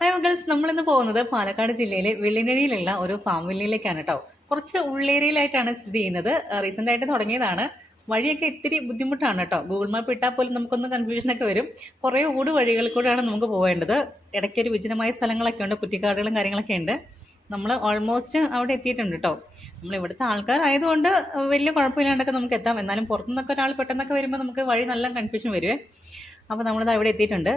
Hi മക്കൾസ്, നമ്മളിന്ന് പോകുന്നത് പാലക്കാട് ജില്ലയിലെ വെള്ളിനഴിയിലുള്ള ഒരു ഫാം വില്ലയിലേക്കാണ് കേട്ടോ. കുറച്ച് ഉള്ളേരിയയിലായിട്ടാണ് സ്ഥിതി ചെയ്യുന്നത്. റീസെന്റ് ആയിട്ട് തുടങ്ങിയതാണ്. വഴിയൊക്കെ ഇത്തിരി ബുദ്ധിമുട്ടാണ് കേട്ടോ. ഗൂഗിൾ മാപ്പ് ഇട്ടാൽ പോലും നമുക്കൊന്ന് കൺഫ്യൂഷനൊക്കെ വരും. കുറേ ഊട് വഴികളിൽ കൂടെയാണ് നമുക്ക് പോകേണ്ടത്. ഇടയ്ക്കൊരു വിജനമായ സ്ഥലങ്ങളൊക്കെ ഉണ്ട്, കുറ്റിക്കാടുകളും കാര്യങ്ങളൊക്കെ ഉണ്ട്. നമ്മൾ ഓൾമോസ്റ്റ് അവിടെ എത്തിയിട്ടുണ്ട് കേട്ടോ. നമ്മൾ ഇവിടുത്തെ ആൾക്കാരായതുകൊണ്ട് വലിയ കുഴപ്പമില്ലാണ്ടൊക്കെ നമുക്ക് എത്താം. എന്നാലും പുറത്തുനിന്നൊക്കെ ഒരാൾ പെട്ടെന്നൊക്കെ വരുമ്പോൾ നമുക്ക് വഴി നല്ല കൺഫ്യൂഷൻ വരുവേ. അപ്പോൾ നമ്മളിത് അവിടെ എത്തിയിട്ടുണ്ട്.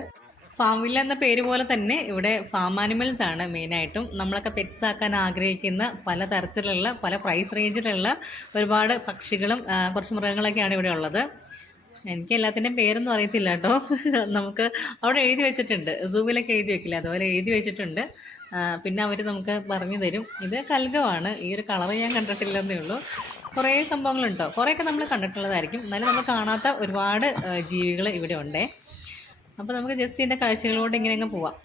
ഫാം വില്ല എന്ന പേര് പോലെ തന്നെ ഇവിടെ ഫാം ആനിമൽസ് ആണ് മെയിനായിട്ടും. നമ്മളൊക്കെ പെറ്റ്സ് ആക്കാൻ ആഗ്രഹിക്കുന്ന പല തരത്തിലുള്ള പല പ്രൈസ് റേഞ്ചിലുള്ള ഒരുപാട് പക്ഷികളും കുറച്ച് മൃഗങ്ങളൊക്കെയാണ് ഇവിടെ ഉള്ളത്. എനിക്ക് എല്ലാത്തിൻ്റെയും പേരൊന്നും അറിയത്തില്ല കേട്ടോ. നമുക്ക് അവിടെ എഴുതി വെച്ചിട്ടുണ്ട്, സൂവിലൊക്കെ എഴുതി വെക്കില്ല, അതുപോലെ എഴുതി വെച്ചിട്ടുണ്ട്. പിന്നെ അവർ നമുക്ക് പറഞ്ഞു തരും. ഇത് കൽഗമാണ്, ഈ ഒരു കളർ ഞാൻ കണ്ടിട്ടില്ലെന്നേ ഉള്ളൂ. കുറേ സംഭവങ്ങളുണ്ടോ, കുറേയൊക്കെ നമ്മൾ കണ്ടിട്ടുള്ളതായിരിക്കും, എന്നാലും നമ്മൾ കാണാത്ത ഒരുപാട് ജീവികൾ ഇവിടെ ഉണ്ടേ. അപ്പോൾ നമുക്ക് ജസ്റ്റ് ഇതിൻ്റെ കാഴ്ചകളോട് ഇങ്ങനെ അങ്ങ് പോവാം.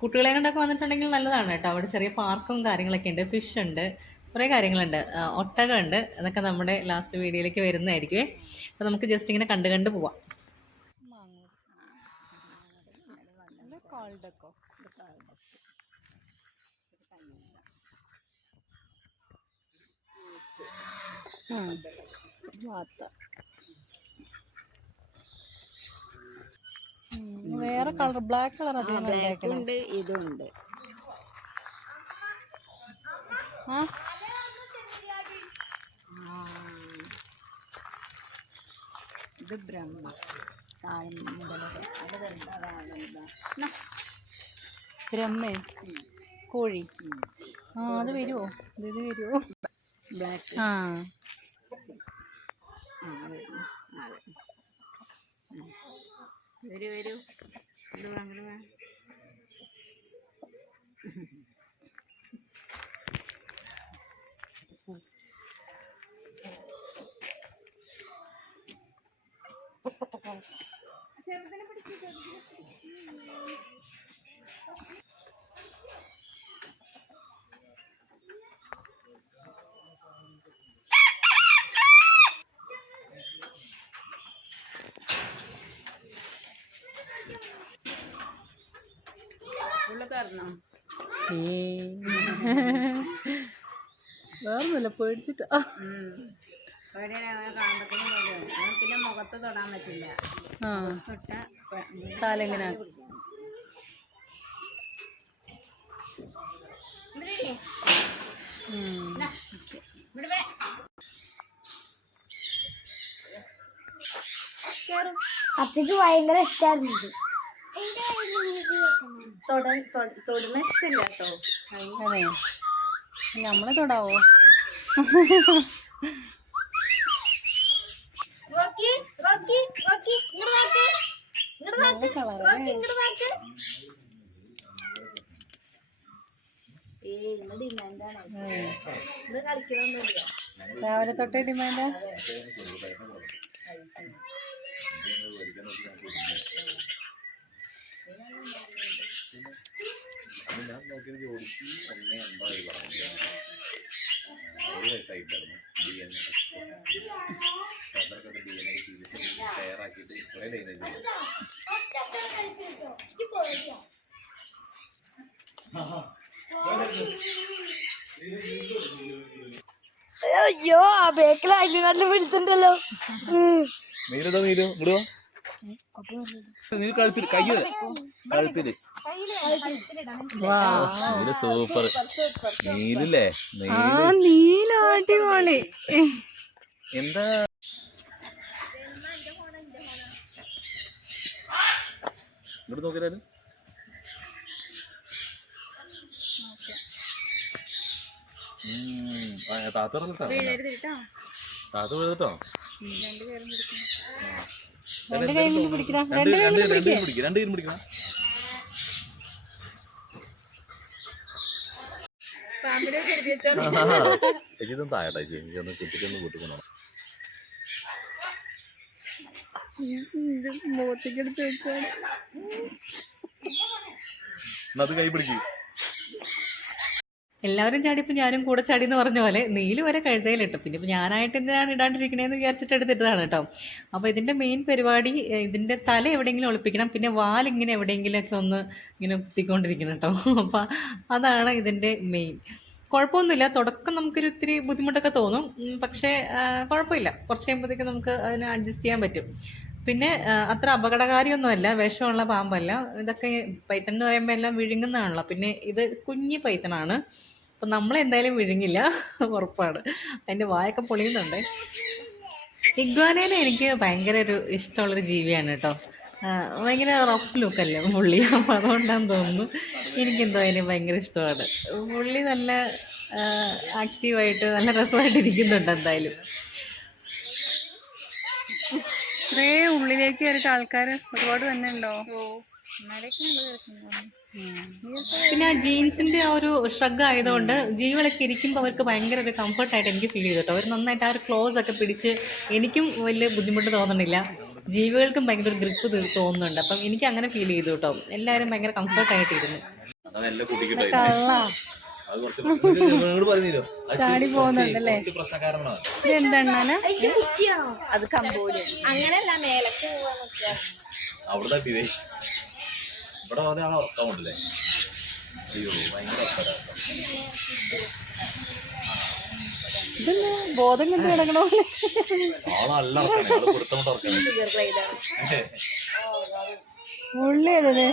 കുട്ടികളെ കൊണ്ടൊക്കെ വന്നിട്ടുണ്ടെങ്കിൽ നല്ലതാണ് കേട്ടോ. അവിടെ ചെറിയ പാർക്കും കാര്യങ്ങളൊക്കെ ഉണ്ട്, ഫിഷ് ഉണ്ട്, കുറേ കാര്യങ്ങളുണ്ട്, ഒട്ടകമുണ്ട്. അതൊക്കെ നമ്മുടെ ലാസ്റ്റ് വീഡിയോയിലേക്ക് വരുന്നതായിരിക്കുമേ. അപ്പോൾ നമുക്ക് ജസ്റ്റ് ഇങ്ങനെ കണ്ട് കണ്ട് പോവാം. വേറെ കളർ, ബ്ലാക്ക് കളർ ഉണ്ട്, ഇതുണ്ട്. ഇത് ബ്രഹ്മ ബ്രഹ്മേ, കോഴി. അത് വരുമോ? ഇത് വരുമോ? ബ്ലാക്ക്. വരൂ വരൂ, അങ്ങനെ വേണം. വേറൊന്നുമില്ല, പേടിച്ചിട്ടാ. പിന്നെ മുഖത്ത് തൊടാൻ പറ്റില്ല. കാലെങ്ങനെ? അച്ഛക്ക് ഭയങ്കര ഇഷ്ടമായിരുന്നു. തൊടുന്ന ഇഷ്ടമില്ല കേട്ടോ. അതെ, നമ്മളെ തൊടാവോ? രാവിലെ തൊട്ടേ ഡിമാൻഡാ. ഞാൻ നോക്കിയത് ജോലിക്ക് 1.80 പറഞ്ഞു. 1 വയസ്സായിട്ടായിരുന്നു DNA ചെയ്തിട്ട് തയ്യാറാക്കിയിട്ട് കുറേ ലൈനേജ് ചെയ്തു. അയ്യോ, ആ ബേക്കിൽ അതിനെല്ലാം വിളിച്ചിട്ടുണ്ടല്ലോ. നീലെന്താ നീല് ഇടുക? നീ കഴുത്തിൽ കയ്യില് കഴുത്തില് നീല് സൂപ്പർ. നീലല്ലേ? നീല അടിപൊളി. എന്താ ഇങ്ങോട്ട് നോക്കിയാലും താത്ത പറഞ്ഞിട്ടോ, താത്ത വീഴട്ടോ. രണ്ടുപേരും പിടിക്കണം. ഇതൊന്നും താഴെ എനിക്കൊന്ന് കുട്ടിക്കൊന്ന് കൂട്ടിക്കൊണ്ടോ. അത് കൈ പിടിക്കും. എല്ലാവരും ചാടിയപ്പോൾ ഞാനും കൂടെ ചാടി എന്ന് പറഞ്ഞ പോലെ നീല് വരെ കഴുതയിലിട്ടു. പിന്നെ ഇപ്പോൾ ഞാനായിട്ട് എന്തിനാണ് ഇടാണ്ടിരിക്കണേന്ന് വിചാരിച്ചിട്ട് എടുത്തിട്ടതാണ് കേട്ടോ. അപ്പോൾ ഇതിൻ്റെ മെയിൻ പരിപാടി ഇതിൻ്റെ തല എവിടെയെങ്കിലും ഒളിപ്പിക്കണം, പിന്നെ വാലിങ്ങനെ എവിടെയെങ്കിലുമൊക്കെ ഒന്ന് ഇങ്ങനെ കുത്തിക്കൊണ്ടിരിക്കണം കേട്ടോ. അപ്പോൾ അതാണ് ഇതിൻ്റെ മെയിൻ. കുഴപ്പമൊന്നുമില്ല, തുടക്കം നമുക്കൊരു ഇത്തിരി ബുദ്ധിമുട്ടൊക്കെ തോന്നും, പക്ഷേ കുഴപ്പമില്ല, കുറച്ച് കഴിയുമ്പോഴത്തേക്ക് നമുക്ക് അതിനെ അഡ്ജസ്റ്റ് ചെയ്യാൻ പറ്റും. പിന്നെ അത്ര അപകടകാരിയൊന്നുമല്ല, വിഷമുള്ള പാമ്പല്ല. ഇതൊക്കെ പൈത്തൺ എന്ന് പറയുമ്പോൾ എല്ലാം വിഴുങ്ങുന്നതാണല്ലോ, പിന്നെ ഇത് കുഞ്ഞി പൈത്തണാണ്. അപ്പം നമ്മളെന്തായാലും വിഴുങ്ങില്ല, ഉറപ്പാണ്. അതിൻ്റെ വായൊക്കെ പൊളിയുന്നുണ്ട്. ഇഗ്വാനേനെ എനിക്ക് ഭയങ്കര ഒരു ഇഷ്ടമുള്ളൊരു ജീവിയാണ് കേട്ടോ. ഭയങ്കര റഫ് ലുക്കല്ലേ പുള്ളി, അപ്പം അതുകൊണ്ടാന്ന് തോന്നുന്നു എനിക്കെന്തോ അതിന് ഭയങ്കര ഇഷ്ടമാണ്. പുള്ളി നല്ല ആക്റ്റീവായിട്ട് നല്ല രസമായിട്ട് ഇരിക്കുന്നുണ്ട് എന്തായാലും. ഇത്രേ ഉള്ളിലേക്ക് കയറിയിട്ട് ആൾക്കാർ ഒരുപാട് തന്നെ ഉണ്ടോ? പിന്നെ ആ ജീൻസിന്റെ ആ ഒരു ഷ്രഗ് ആയതുകൊണ്ട് ജീവികളൊക്കെ ഇരിക്കുമ്പോൾ അവർക്ക് ഭയങ്കര ഒരു കംഫർട്ടായിട്ട് എനിക്ക് ഫീൽ ചെയ്തു കേട്ടോ. അവർ നന്നായിട്ട് ആ ഒരു ക്ലോസ് ഒക്കെ പിടിച്ച് എനിക്കും വലിയ ബുദ്ധിമുട്ട് തോന്നുന്നില്ല, ജീവികൾക്കും ഭയങ്കര ഒരു ഗ്രിപ്പ് തോന്നുന്നുണ്ട്. അപ്പം എനിക്ക് അങ്ങനെ ഫീൽ ചെയ്തു കേട്ടോ. എല്ലാവരും ഭയങ്കര കംഫർട്ടായിട്ടിരുന്നു. ചാടി പോകുന്നുണ്ടല്ലേ? ഇതെന്താണ്? അത് കമ്പോല് അങ്ങനെയല്ല, മേലക്ക് ഇവിടെ ഒരാളെ ഉറക്കാമുണ്ടല്ലേ? അയ്യോ ഭയങ്കര ഇതെന്താ ബോധം കണ്ടു കിടക്കണോ? ആളല്ല ഉള്ളിയതേ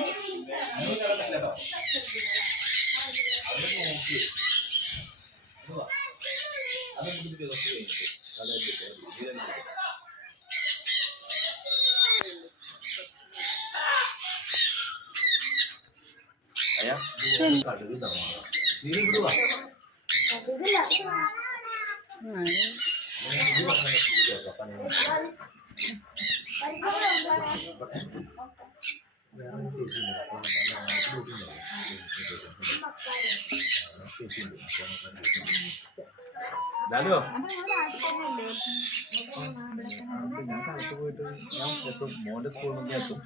ഞാൻ കാലത്ത് പോയിട്ട് ഞാൻ എത്തും, മോന്റെ സ്കൂളിൽ നിന്ന് എത്തും.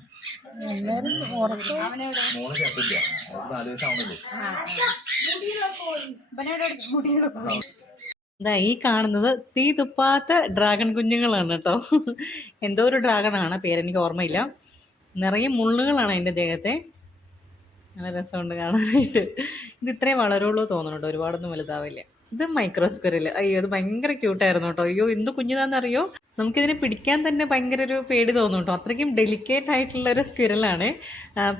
മോനെ ചേർത്തില്ല, അവർക്ക് 4 വയസ്സ് ആവണല്ലോ. ഇതാ ഈ കാണുന്നത് തീ തുപ്പാത്ത ഡ്രാഗൺ കുഞ്ഞുങ്ങളാണ് കേട്ടോ. എന്തോ ഒരു ഡ്രാഗണാണ്, പേരെനിക്ക് ഓർമ്മയില്ല. നിറയെ മുള്ളുകളാണ് അതിൻ്റെ ദേഹത്തെ. നല്ല രസമുണ്ട് കാണാനായിട്ട്. ഇത് ഇത്രേ വളരുള്ളൂ തോന്നുന്നുണ്ട്, ഒരുപാടൊന്നും വലുതാവില്ല. ഇത് മൈക്രോസ്ക്വറിൽ, അയ്യോ ഇത് ഭയങ്കര ക്യൂട്ടായിരുന്നു കേട്ടോ. അയ്യോ എന്ത് കുഞ്ഞിതാണെന്നറിയോ, നമുക്കിതിനെ പിടിക്കാൻ തന്നെ ഭയങ്കര ഒരു പേടി തോന്നും കേട്ടോ. അത്രയ്ക്കും ഡെലിക്കേറ്റ് ആയിട്ടുള്ള ഒരു സ്ക്വിറലാണ്.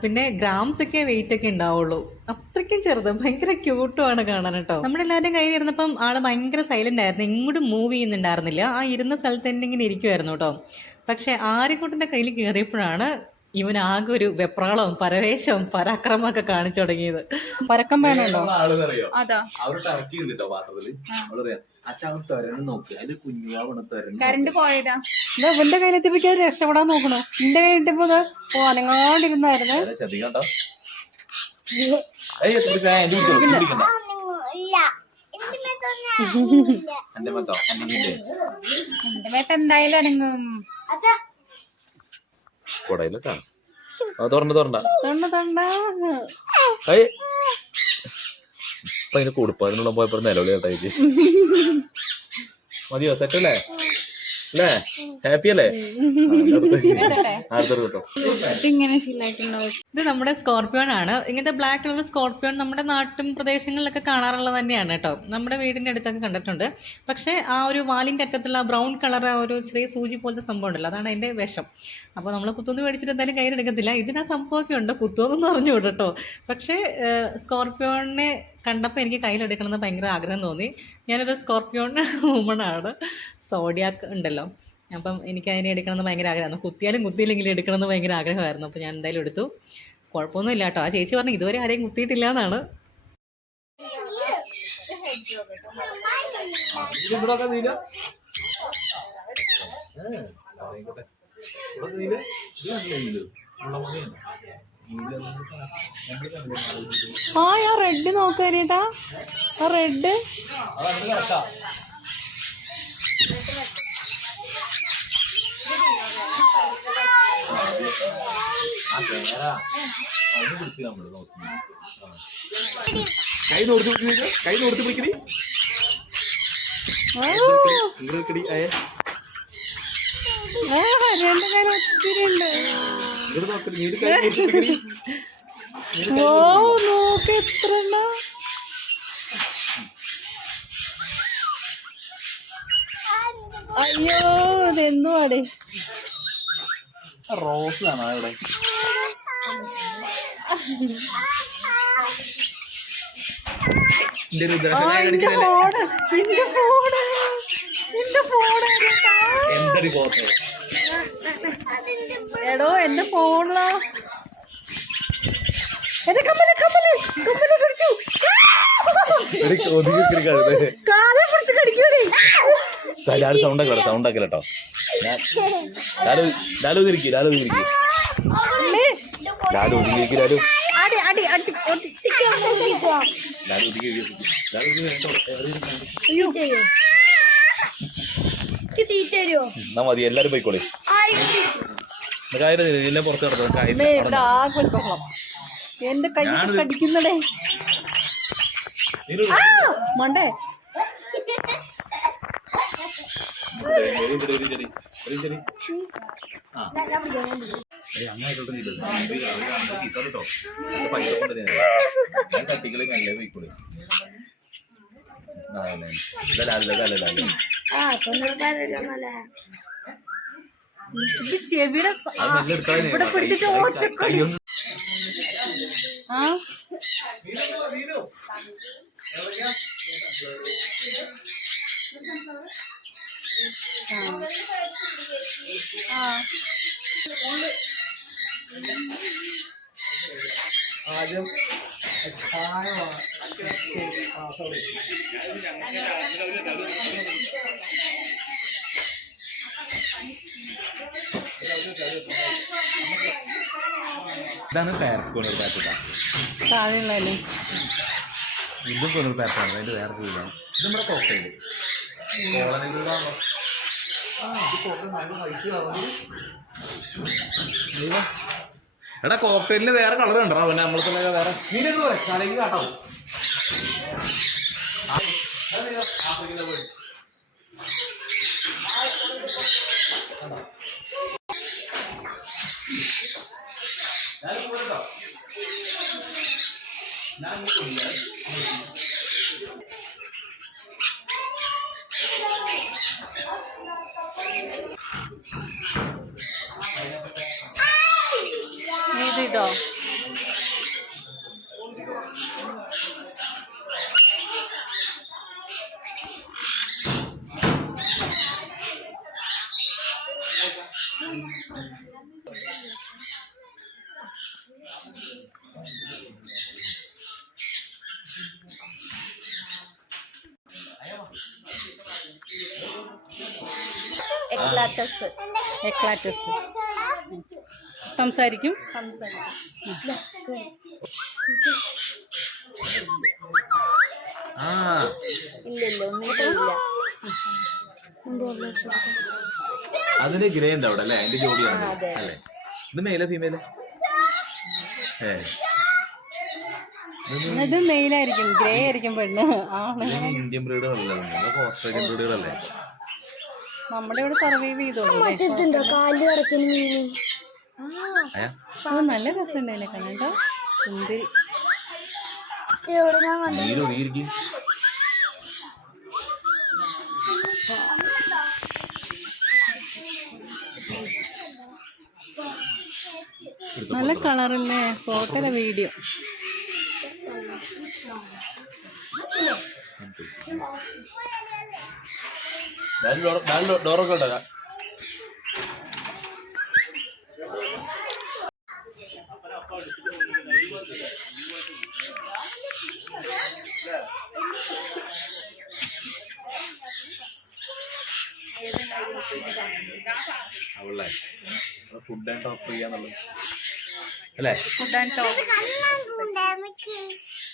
പിന്നെ ഗ്രാംസ് ഒക്കെ വെയിറ്റ് ഒക്കെ ഉണ്ടാവുള്ളൂ, അത്രയ്ക്കും ചെറുത്, ഭയങ്കര ക്യൂട്ടുമാണ് കാണാൻ കേട്ടോ. നമ്മളെല്ലാവരും കയ്യിൽ ഇരുന്നപ്പം ആള് ഭയങ്കര സൈലന്റ് ആയിരുന്നു, ഇങ്ങോട്ട് മൂവ് ചെയ്യുന്നുണ്ടായിരുന്നില്ല. ആ ഇരുന്ന സ്ഥലത്ത് തന്നെ ഇങ്ങനെ ഇരിക്കുമായിരുന്നു കേട്ടോ. പക്ഷെ ആര്യക്കുട്ടൻ്റെ കയ്യിൽ കയറിയപ്പോഴാണ് ഇവൻ ആകെ ഒരു വെപ്രാളവും പരവേശവും പരാക്രമമൊക്കെ കാണിച്ചു തുടങ്ങിയത്. പരക്കം വേണമല്ലോ. അതാ അവരുടെ ഇറക്കി ഉണ്ടോ പാത്രത്തില്, അവളറിയാം അച്ഛൻ അവൻ തുരന്ന് നോക്ക്, അതിന്റെ കുഞ്ഞുവാവണം തുരന്ന്. കറണ്ട് പോയതാ, ഇതാ ഇവന്റെ കയ്യിലെത്തിപ്പിക്കാൻ രക്ഷപ്പെടാൻ നോക്കണോ. നിന്റെ കയ്യിൽ ഇട്ടപ്പോ അനങ്ങാണ്ടിരുന്നായിരുന്നു. ശ്രദ്ധിക്കണ്ടോ? എന്റെ മേത്ത് എന്തായാലും അനങ്ങും. കൊടയിലട്ടാ തുറണ്ട ഇപ്പൊ അതിന് കൊടുപ്പ അതിനുള്ള പോയപ്പോ നിലവിളി കേട്ടായിട്ട് മതിയോ? സെറ്റ് അല്ലേ? അല്ലേ? ഹാപ്പി അല്ലേ? ഇത് നമ്മുടെ സ്കോർപ്പിയോൺ ആണ്. ഇങ്ങനത്തെ ബ്ലാക്ക് കളർ സ്കോർപ്പിയോൺ നമ്മുടെ നാട്ടും പ്രദേശങ്ങളിലൊക്കെ കാണാറുള്ളത് തന്നെയാണ് കേട്ടോ. നമ്മുടെ വീടിന്റെ അടുത്തൊക്കെ കണ്ടിട്ടുണ്ട്. പക്ഷെ ആ ഒരു വാലിന്റെ അറ്റത്തുള്ള ബ്രൗൺ കളർ ആ ഒരു ചെറിയ സൂചി പോലത്തെ സംഭവം ഉണ്ടല്ലോ, അതാണ് അതിന്റെ വിഷം. അപ്പോൾ നമ്മൾ കുത്തുന്ന് മേടിച്ചിട്ട് എന്തായാലും കയ്യിലെടുക്കത്തില്ല. ഇതിനാ സംഭവമൊക്കെ ഉണ്ട്, കുത്തുമെന്ന് പറഞ്ഞു കേട്ടോ. പക്ഷേ സ്കോർപ്പിയോണിനെ കണ്ടപ്പോൾ എനിക്ക് കയ്യിലെടുക്കണമെന്ന് ഭയങ്കര ആഗ്രഹം തോന്നി. ഞാനൊരു സ്കോർപ്പിയോൺ വുമണാണ്, സോഡിയാക്ക് ഉണ്ടല്ലോ, അപ്പം എനിക്ക് അതിനെ എടുക്കണമെന്ന് ഭയങ്കര ആഗ്രഹമായിരുന്നു. കുത്തിയാലും കുത്തിയില്ലെങ്കിലും എടുക്കണമെന്ന് ഭയങ്കര ആഗ്രഹമായിരുന്നു. അപ്പോൾ ഞാൻ എന്തായാലും എടുത്തു. കുഴപ്പമൊന്നുമില്ല കേട്ടോ. ആ ചേച്ചി പറഞ്ഞു ഇതുവരെ ആരെയും കുത്തിയിട്ടില്ല എന്നാണ്. ആ റെഡ് നോക്കാനേട്ടാ, ആ റെഡ് കൈ നോർത്ത് പിടിക്കണ, കൈ നോർത്ത് പിടിക്കണി. ഇങ്ങോട്ട് നിൽക്കടി. രണ്ട് കാലം ഒത്തിരി ഉണ്ട്. ഇങ്ങോട്ട് നോക്കടി, നീ കൈ നോർത്ത് പിടിക്കണി. ഓ നോക്ക് എത്ര എണ്ണം. അയ്യോ ഇതെന്നും അടേ റോസ് ആണോ ഇവിടെ? എന്തടി പോത്തോ? എടോ എന്റെ ഫോണിലോ എന്റെ കമ്മല് കമ്മല് കമ്മല് കടിച്ചു. കാലെ പിടിച്ച് കടിക്കൂലേ. സൗണ്ട് ആക്കില്ല കേട്ടോ. ലാലു ഒതുക്കി, ലാലു ഒതുക്കി, ലാലു ഒതുക്കി, ലാലു അടി അടി അടി ലാലു ഒതുക്കി. എന്നാ മതി, എല്ലാരും പോയിക്കോളെ. എന്നെ പുറത്ത് കിടന്നു. എന്റെ കൈ കടിക്കുന്നടേ മണ്ടേ. തട്ടിക്കളെ നല്ല പോയിക്കോളെ. ചെവിയുടെ ഇവിടെ പിടിച്ചിട്ട് ഒറ്റക്കൊടി. ആ ആദ്യം ഇതാണ് പാരറ്റ് കോണർ പാരറ്റ്. താഴെയുള്ളതല്ലേ ഇതും കോണർ പാരറ്റാണ്. അതിന്റെ വേറെ ഇതാണ്. ഇത് നമ്മുടെ കോക്കയില് എടാ കോക്ടെയിലിന് വേറെ കളർ ഉണ്ടോ? അവനെ നമ്മളെ വേറെ തലയ്ക്ക് കാട്ടാവും. ഇതോ എക്ലാറ്റസ്. എക്ലാറ്റസ് സംസാരിക്കും. ഇല്ലല്ലോ ഒന്നും അതിന്റെ ഗ്രേ ഉണ്ട് അവിടെ അല്ലേ? അതിന്റെ ജോഡിയാണ് അല്ലേ? ഇത് മെയില ഫീമെയില്? ഇത് മെയിലായിരിക്കും, ഗ്രേ ആയിരിക്കും പെണ്ണ്. ഇന്ത്യൻ ബ്രീഡുകളല്ലേ? ഓസ്ട്രേലിയൻ ബ്രീഡുകളല്ലേ? നമ്മുടെ ഇവിടെ സർവൈവ് ചെയ്തോളൂ. നല്ല രസമുണ്ട് അതിനെ കണ്ടോ. സുന്ദരി. നല്ല കളറല്ലേ? ഫോട്ടോയിലെ വീഡിയോ. ഡോറൊക്കെ ഉണ്ടോ? അവളെ ഫുഡ് ആൻഡ് ടോപ്പ് ചെയ്യാന്നുള്ളത് അല്ലേ? Food and top.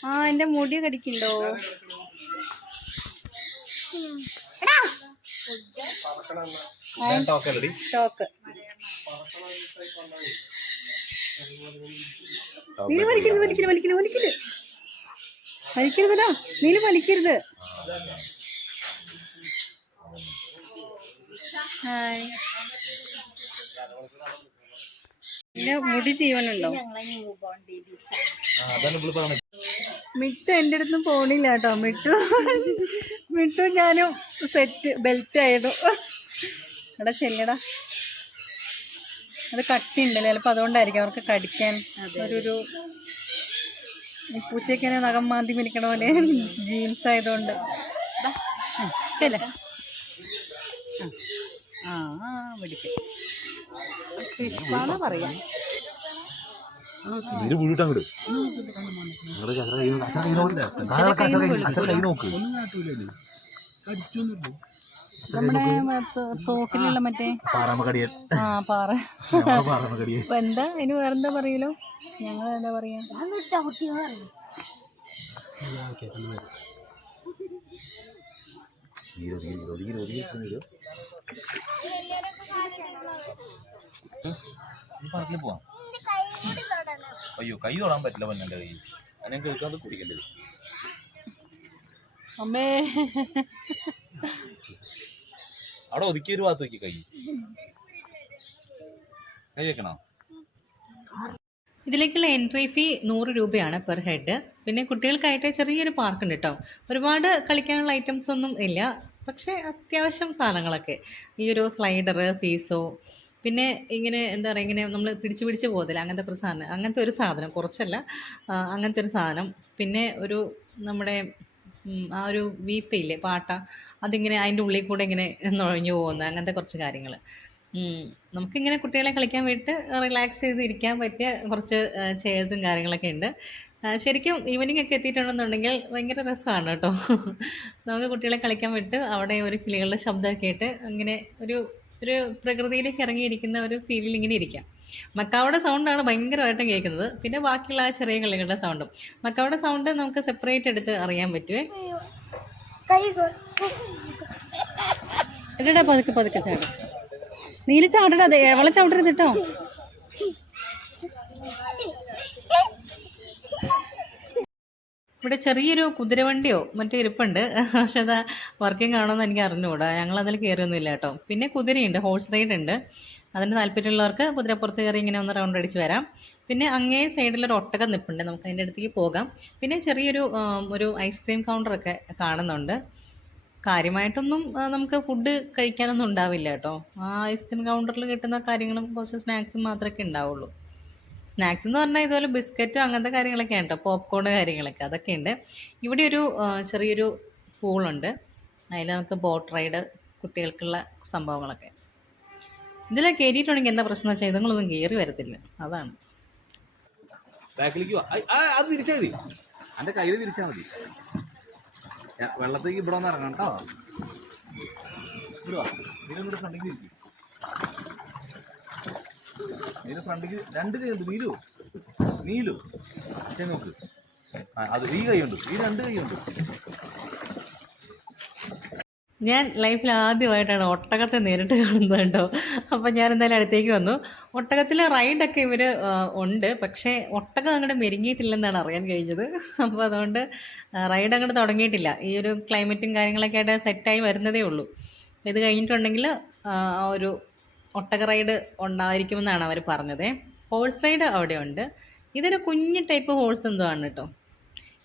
ആ എന്റെ മുടി കടിക്കണ്ടോ? ടോക്ക്. വലിക്കല് വലിക്കരുതല്ലോ, നീല് വലിക്കരുത്. ഹായ്. ഇതിന്റെ മുടി ജീവനുണ്ടോ? മിട്ടു എൻ്റെ അടുത്തും പോണില്ല കേട്ടോ. മിട്ടു ഞാനും സെറ്റ് ബെൽറ്റ് ആയിരുന്നു. എടാ ചെല്ലടാ, അത് കട്ടിയുണ്ടല്ലേ, ചിലപ്പോൾ അതുകൊണ്ടായിരിക്കും അവർക്ക് കടിക്കാൻ ഒരു ഈ പൂച്ചയ്ക്കനെ നഖം മാന്തി മിരിക്കണ പോലെ ജീൻസ് ആയതുകൊണ്ട്. അല്ലേ ആ പിടിക്കും പറയാം. നമ്മുടെ തോട്ടിലുള്ള മറ്റേ പാറ എന്താ അതിന് വേറെന്താ പറയലോ, ഞങ്ങൾ എന്താ പറയാ, പോവാം. അയ്യോ കൈ തൊടാൻ പറ്റില്ല പൊന്നെ കൈ, ഞാൻ കേൾക്കാതെ കുടിക്കേണ്ടത്. അമ്മേ അവിടെ ഒതുക്കി ഒരു ഭാഗത്ത് വെക്കി കൈ വെക്കണോ. ഇതിലേക്കുള്ള എൻട്രി ഫീ 100 രൂപയാണ് പെർ ഹെഡ്. പിന്നെ കുട്ടികൾക്കായിട്ട് ചെറിയൊരു പാർക്ക് ഉണ്ട് കേട്ടോ. ഒരുപാട് കളിക്കാനുള്ള ഐറ്റംസ് ഒന്നും ഇല്ല, പക്ഷേ അത്യാവശ്യം സാധനങ്ങളൊക്കെ, ഈ ഒരു സ്ലൈഡർ, സീസോ, പിന്നെ ഇങ്ങനെ എന്താ പറയുക, ഇങ്ങനെ നമ്മൾ പിടിച്ച് പോകത്തില്ല, അങ്ങനത്തെ ഒരു സാധനം കുറച്ചല്ല, അങ്ങനത്തെ ഒരു സാധനം. പിന്നെ ഒരു നമ്മുടെ ആ ഒരു വീപ്പയില്ലേ പാട്ട, അതിങ്ങനെ അതിൻ്റെ ഉള്ളിൽ കൂടെ ഇങ്ങനെ നുഴഞ്ഞു പോകുന്ന അങ്ങനത്തെ കുറച്ച് കാര്യങ്ങൾ. നമുക്കിങ്ങനെ കുട്ടികളെ കളിക്കാൻ വേണ്ടിയിട്ട് റിലാക്സ് ചെയ്ത് ഇരിക്കാൻ പറ്റിയ കുറച്ച് ചെയർസും കാര്യങ്ങളൊക്കെ ഉണ്ട്. ശരിക്കും ഈവനിങ് ഒക്കെ എത്തിയിട്ടുണ്ടെന്നുണ്ടെങ്കിൽ ഭയങ്കര രസമാണ് കേട്ടോ. നമുക്ക് കുട്ടികളെ കളിക്കാൻ വിട്ട് അവിടെ ഒരു കിളികളുടെ ശബ്ദമൊക്കെ കേട്ട് അങ്ങനെ ഒരു പ്രകൃതിയിലേക്ക് ഇറങ്ങിയിരിക്കുന്ന ഒരു ഫീലിൽ ഇങ്ങനെ ഇരിക്കാം. മക്കാവയുടെ സൗണ്ടാണ് ഭയങ്കരമായിട്ടും കേൾക്കുന്നത്, പിന്നെ ബാക്കിയുള്ള ആ ചെറിയ കിളികളുടെ സൗണ്ടും. മക്കാവയുടെ സൗണ്ട് നമുക്ക് സെപ്പറേറ്റ് എടുത്ത് അറിയാൻ പറ്റുമേ. എടാ പതുക്കെ ചാടും, നീല് ചാടടാ, അതെ അവളെ ചവിട്ടരുത് കേട്ടോ. ഇവിടെ ചെറിയൊരു കുതിരവണ്ടിയോ മറ്റോ ഇരിപ്പുണ്ട്, പക്ഷെ അത് വർക്കിംഗ് ആണോന്ന് എനിക്ക് അറിഞ്ഞുകൂടാ, ഞങ്ങൾ അതിൽ കയറിയൊന്നുമില്ല കേട്ടോ. പിന്നെ കുതിരയുണ്ട്, ഹോഴ്സ് റൈഡ് ഉണ്ട്. അതിന് താല്പര്യമുള്ളവർക്ക് കുതിരപ്പുറത്ത് കയറി ഇങ്ങനെ ഒന്ന് റൗണ്ട് അടിച്ച് വരാം. പിന്നെ അങ്ങേ സൈഡിലൊരു ഒട്ടകം നിൽപ്പുണ്ട്, നമുക്ക് അതിൻ്റെ അടുത്തേക്ക് പോകാം. പിന്നെ ചെറിയൊരു ഒരു ഐസ്ക്രീം കൗണ്ടറൊക്കെ കാണുന്നുണ്ട്. കാര്യമായിട്ടൊന്നും നമുക്ക് ഫുഡ് കഴിക്കാനൊന്നും ഉണ്ടാവില്ല കേട്ടോ. ആ ഐസ്ക്രീം കൗണ്ടറിൽ കിട്ടുന്ന കാര്യങ്ങളും കുറച്ച് സ്നാക്സും മാത്രമേ ഉണ്ടാവുള്ളൂ. സ്നാക്സ് എന്ന് പറഞ്ഞാൽ ഇതുപോലെ ബിസ്ക്കറ്റും അങ്ങനത്തെ കാര്യങ്ങളൊക്കെയാണ് കേട്ടോ, പോപ്കോൺ കാര്യങ്ങളൊക്കെ അതൊക്കെ ഉണ്ട്. ഇവിടെ ഒരു ചെറിയൊരു പൂളുണ്ട്, അതിൽ നമുക്ക് ബോട്ട് റൈഡ്, കുട്ടികൾക്കുള്ള സംഭവങ്ങളൊക്കെ. ഇതിലൊക്കെ കയറിയിട്ടുണ്ടെങ്കിൽ എന്താ പ്രശ്നം വെച്ചാൽ ഇതുങ്ങളൊന്നും കയറി വരത്തില്ല, അതാണ്. ബാക്കിലേക്ക് അത് തിരിച്ചാൽ മതി, എൻ്റെ കയ്യിൽ തിരിച്ചാൽ മതി. വെള്ളത്തേക്ക് ഇവിടെ ഒന്ന് ഇറങ്ങാം കേട്ടോ. ഇതിനൊരു ഫ്രണ്ടിക്ക് തിരിക്കും, ഇതിന് ഫ്രണ്ടിക്ക് 2 കൈ ഉണ്ട്. നീലു ശരി നോക്ക്, അത് ഈ കൈയുണ്ട്, ഈ 2 കൈയുണ്ട്. ഞാൻ ലൈഫിൽ ആദ്യമായിട്ടാണ് ഒട്ടകത്തെ നേരിട്ട് കാണുന്നത് കേട്ടോ. അപ്പം ഞാൻ എന്തായാലും അടുത്തേക്ക് വന്നു. ഒട്ടകത്തിൽ റൈഡൊക്കെ ഇവർ ഉണ്ട്, പക്ഷേ ഒട്ടകം അങ്ങോട്ട് മെരുങ്ങിയിട്ടില്ലെന്നാണ് അറിയാൻ കഴിഞ്ഞത്. അപ്പോൾ അതുകൊണ്ട് റൈഡ് അങ്ങോട്ട് തുടങ്ങിയിട്ടില്ല. ഈ ഒരു ക്ലൈമറ്റും കാര്യങ്ങളൊക്കെ ആയിട്ട് സെറ്റായി വരുന്നതേ ഉള്ളൂ. ഇത് കഴിഞ്ഞിട്ടുണ്ടെങ്കിൽ ആ ഒരു ഒട്ടക റൈഡ് ഉണ്ടായിരിക്കുമെന്നാണ് അവർ പറഞ്ഞത്. ഹോഴ്സ് റൈഡ് അവിടെ ഉണ്ട്. ഇതൊരു കുഞ്ഞ് ടൈപ്പ് ഹോഴ്സ് എന്തോ ആണ് കേട്ടോ.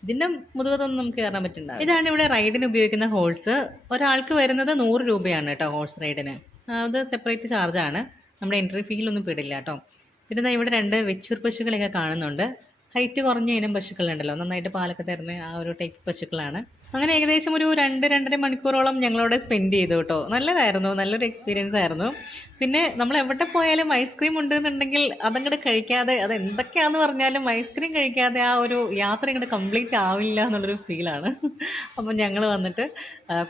ഇതിൻ്റെ മുതുകത്തൊന്നും നമുക്ക് കയറാൻ പറ്റുന്നുണ്ട്. ഇതാണ് ഇവിടെ റൈഡിന് ഉപയോഗിക്കുന്ന ഹോഴ്സ്. ഒരാൾക്ക് വരുന്നത് 100 രൂപയാണ് കേട്ടോ ഹോഴ്സ് റൈഡിന്. അത് സെപ്പറേറ്റ് ചാർജാണ്, നമ്മുടെ എൻട്രി ഫീലൊന്നും പെടില്ല കേട്ടോ. പിന്നെ ഇവിടെ 2 വെച്ചൂർ പശുക്കളെയൊക്കെ കാണുന്നുണ്ട്. ഹൈറ്റ് കുറഞ്ഞ ഇനം പശുക്കളുണ്ടല്ലോ, നന്നായിട്ട് പാലൊക്കെ തരുന്ന ആ ഒരു ടൈപ്പ് പശുക്കളാണ്. അങ്ങനെ ഏകദേശം ഒരു 2-2.5 മണിക്കൂറോളം ഞങ്ങളവിടെ സ്പെൻഡ് ചെയ്തു കേട്ടോ. നല്ലതായിരുന്നു, നല്ലൊരു എക്സ്പീരിയൻസ് ആയിരുന്നു. പിന്നെ നമ്മൾ എവിടെ പോയാലും ഐസ്ക്രീം ഉണ്ടെന്നുണ്ടെങ്കിൽ അതങ്ങോട്ട് കഴിക്കാതെ, അത് എന്തൊക്കെയാണെന്ന് പറഞ്ഞാലും ഐസ്ക്രീം കഴിക്കാതെ ആ ഒരു യാത്ര ഇങ്ങോട്ട് കംപ്ലീറ്റ് ആവില്ല എന്നുള്ളൊരു ഫീലാണ്. അപ്പം ഞങ്ങൾ വന്നിട്ട്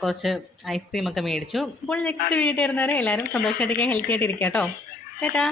കുറച്ച് ഐസ്ക്രീമൊക്കെ മേടിച്ചു. അപ്പോൾ നെക്സ്റ്റ് വീഡിയോ വരുന്നവരെ എല്ലാവരും സന്തോഷമായിട്ടിരിക്കാൻ, ഹെൽത്തി ആയിട്ട് ഇരിക്കാം കേട്ടോ. ടാറ്റാ.